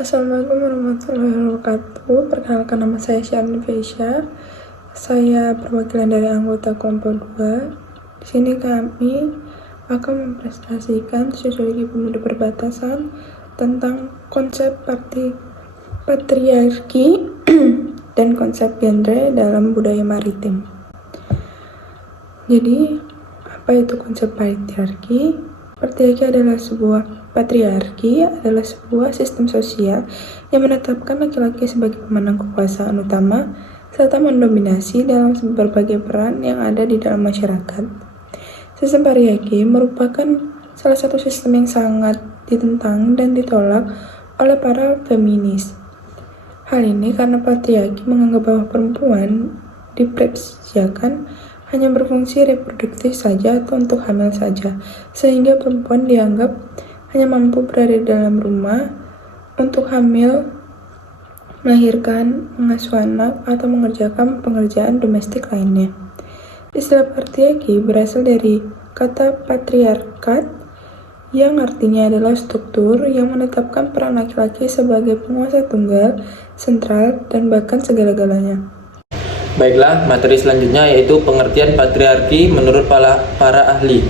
Assalamualaikum warahmatullahi wabarakatuh. Perkenalkan, nama saya Syarni Feisha. Saya perwakilan dari anggota kelompok 2. Di sini kami akan mempresentasikan sosiologi pemuda perbatasan tentang konsep patriarki dan konsep genre dalam budaya maritim. Jadi, apa itu konsep patriarki? Patriarki adalah sebuah sistem sosial yang menetapkan laki-laki sebagai pemenang kekuasaan utama serta mendominasi dalam berbagai peran yang ada di dalam masyarakat. Sistem patriarki merupakan salah satu sistem yang sangat ditentang dan ditolak oleh para feminis. Hal ini karena patriarki menganggap bahwa perempuan dipresisiakan hanya berfungsi reproduktif saja atau untuk hamil saja, sehingga perempuan dianggap hanya mampu berada di dalam rumah untuk hamil, melahirkan, mengasuh anak, atau mengerjakan pekerjaan domestik lainnya. Istilah patriarki berasal dari kata patriarkat yang artinya adalah struktur yang menetapkan peran laki-laki sebagai penguasa tunggal, sentral, dan bahkan segala-galanya. Baiklah, materi selanjutnya yaitu pengertian patriarki menurut para ahli.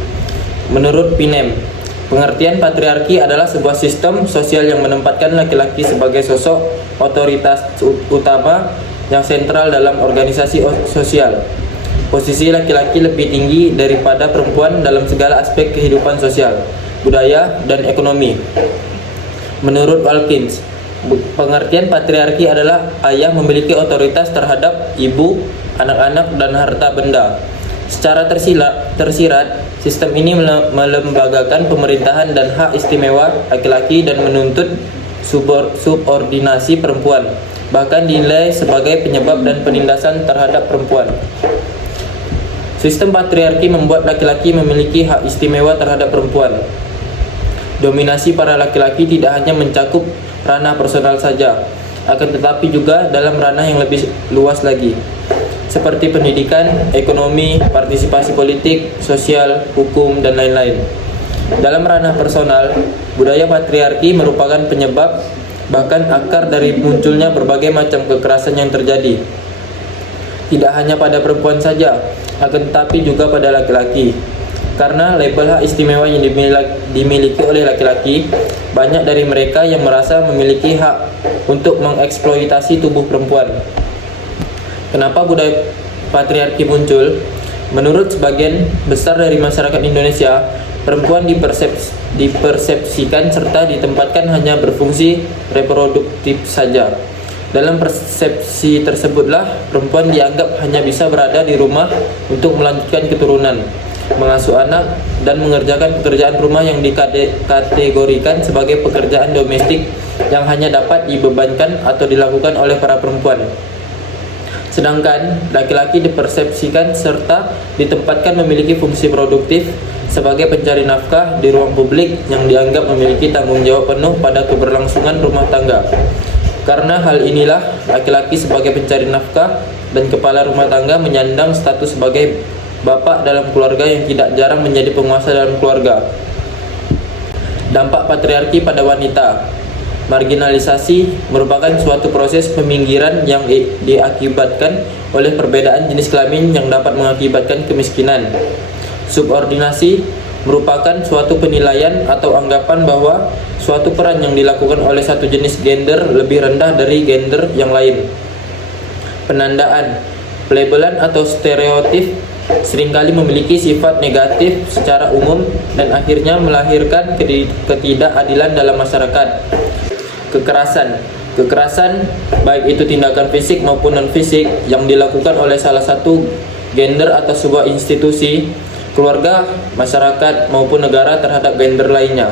Menurut Pinem, pengertian patriarki adalah sebuah sistem sosial yang menempatkan laki-laki sebagai sosok otoritas utama yang sentral dalam organisasi sosial. Posisi laki-laki lebih tinggi daripada perempuan dalam segala aspek kehidupan sosial, budaya, dan ekonomi. Menurut Wilkins, pengertian patriarki adalah ayah memiliki otoritas terhadap ibu, anak-anak, dan harta benda. Secara tersirat, sistem ini melembagakan pemerintahan dan hak istimewa laki-laki dan menuntut subordinasi perempuan, bahkan dinilai sebagai penyebab dan penindasan terhadap perempuan. Sistem patriarki membuat laki-laki memiliki hak istimewa terhadap perempuan. Dominasi para laki-laki tidak hanya mencakup ranah personal saja, akan tetapi juga dalam ranah yang lebih luas lagi, seperti pendidikan, ekonomi, partisipasi politik, sosial, hukum, dan lain-lain. Dalam ranah personal, budaya patriarki merupakan penyebab, bahkan akar dari munculnya berbagai macam kekerasan yang terjadi. Tidak hanya pada perempuan saja, akan tetapi juga pada laki-laki. Karena label hak istimewa yang dimiliki oleh laki-laki, banyak dari mereka yang merasa memiliki hak untuk mengeksploitasi tubuh perempuan. Kenapa budaya patriarki muncul? Menurut sebagian besar dari masyarakat Indonesia, perempuan dipersepsikan serta ditempatkan hanya berfungsi reproduktif saja. Dalam persepsi tersebutlah, perempuan dianggap hanya bisa berada di rumah untuk melanjutkan keturunan, mengasuh anak, dan mengerjakan pekerjaan rumah yang dikategorikan sebagai pekerjaan domestik yang hanya dapat dibebankan atau dilakukan oleh para perempuan. Sedangkan laki-laki dipersepsikan serta ditempatkan memiliki fungsi produktif sebagai pencari nafkah di ruang publik yang dianggap memiliki tanggung jawab penuh pada keberlangsungan rumah tangga. Karena hal inilah, laki-laki sebagai pencari nafkah dan kepala rumah tangga menyandang status sebagai bapak dalam keluarga yang tidak jarang menjadi penguasa dalam keluarga. Dampak patriarki pada wanita. Marginalisasi merupakan suatu proses peminggiran yang diakibatkan oleh perbedaan jenis kelamin yang dapat mengakibatkan kemiskinan. Subordinasi merupakan suatu penilaian atau anggapan bahwa suatu peran yang dilakukan oleh satu jenis gender lebih rendah dari gender yang lain. Penandaan, pelabelan atau stereotip seringkali memiliki sifat negatif secara umum dan akhirnya melahirkan ketidakadilan dalam masyarakat. Kekerasan, baik itu tindakan fisik maupun non-fisik yang dilakukan oleh salah satu gender atau sebuah institusi, keluarga, masyarakat, maupun negara terhadap gender lainnya.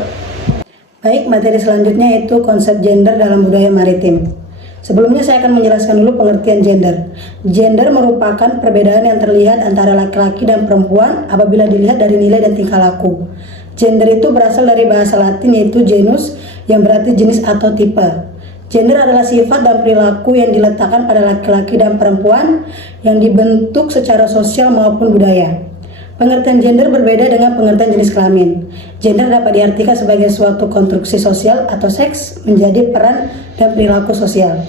Baik, materi selanjutnya yaitu konsep gender dalam budaya maritim. Sebelumnya saya akan menjelaskan dulu pengertian gender. Gender merupakan perbedaan yang terlihat antara laki-laki dan perempuan apabila dilihat dari nilai dan tingkah laku. Gender itu berasal dari bahasa Latin yaitu genus yang berarti jenis atau tipe. Gender adalah sifat dan perilaku yang diletakkan pada laki-laki dan perempuan yang dibentuk secara sosial maupun budaya. Pengertian gender berbeda dengan pengertian jenis kelamin. Gender dapat diartikan sebagai suatu konstruksi sosial atau seks menjadi peran dan perilaku sosial.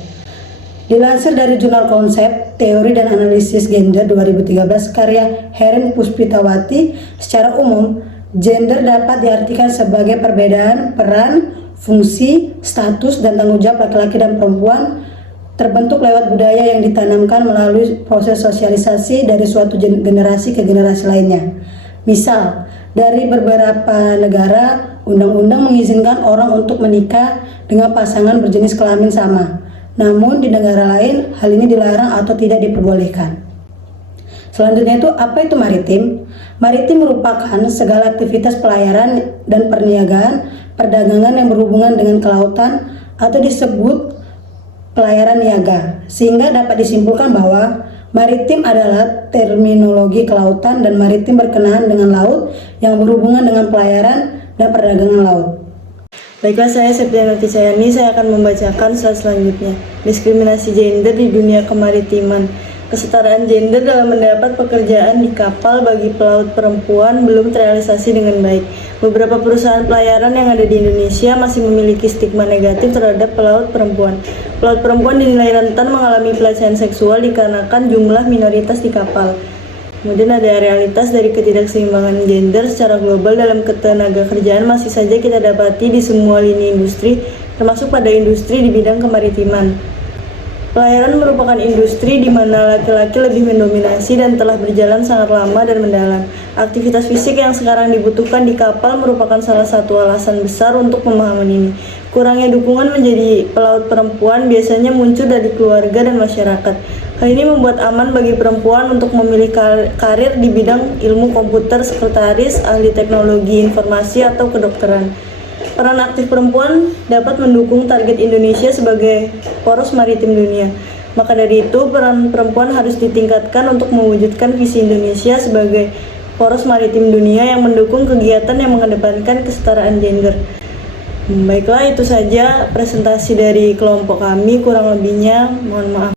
Dilansir dari jurnal Konsep, Teori dan Analisis Gender 2013 karya Herin Puspitawati, secara umum, gender dapat diartikan sebagai perbedaan peran, fungsi, status, dan tanggung jawab laki-laki dan perempuan terbentuk lewat budaya yang ditanamkan melalui proses sosialisasi dari suatu generasi ke generasi lainnya. Misal, dari beberapa negara, undang-undang mengizinkan orang untuk menikah dengan pasangan berjenis kelamin sama. Namun di negara lain, hal ini dilarang atau tidak diperbolehkan. Selanjutnya itu, apa itu maritim? Maritim merupakan segala aktivitas pelayaran dan perniagaan, perdagangan yang berhubungan dengan kelautan atau disebut pelayaran niaga, sehingga dapat disimpulkan bahwa maritim adalah terminologi kelautan dan maritim berkenaan dengan laut yang berhubungan dengan pelayaran dan perdagangan laut. Baiklah, saya Septiana Tisayani, saya akan membacakan slide selanjutnya. Diskriminasi gender di dunia kemaritiman. Kesetaraan gender dalam mendapat pekerjaan di kapal bagi pelaut perempuan belum terrealisasi dengan baik. Beberapa perusahaan pelayaran yang ada di Indonesia masih memiliki stigma negatif terhadap pelaut perempuan. Pelaut perempuan dinilai rentan mengalami pelecehan seksual dikarenakan jumlah minoritas di kapal. Kemudian ada realitas dari ketidakseimbangan gender secara global dalam ketenagakerjaan masih saja kita dapati di semua lini industri, termasuk pada industri di bidang kemaritiman. Pelayaran merupakan industri di mana laki-laki lebih mendominasi dan telah berjalan sangat lama dan mendalam. Aktivitas fisik yang sekarang dibutuhkan di kapal merupakan salah satu alasan besar untuk pemahaman ini. Kurangnya dukungan menjadi pelaut perempuan biasanya muncul dari keluarga dan masyarakat. Hal ini membuat aman bagi perempuan untuk memilih karir di bidang ilmu komputer, sekretaris, ahli teknologi informasi, atau kedokteran. Peran aktif perempuan dapat mendukung target Indonesia sebagai poros maritim dunia. Maka dari itu, peran perempuan harus ditingkatkan untuk mewujudkan visi Indonesia sebagai poros maritim dunia yang mendukung kegiatan yang mengedepankan kesetaraan gender. Baiklah, itu saja presentasi dari kelompok kami. Kurang lebihnya, mohon maaf.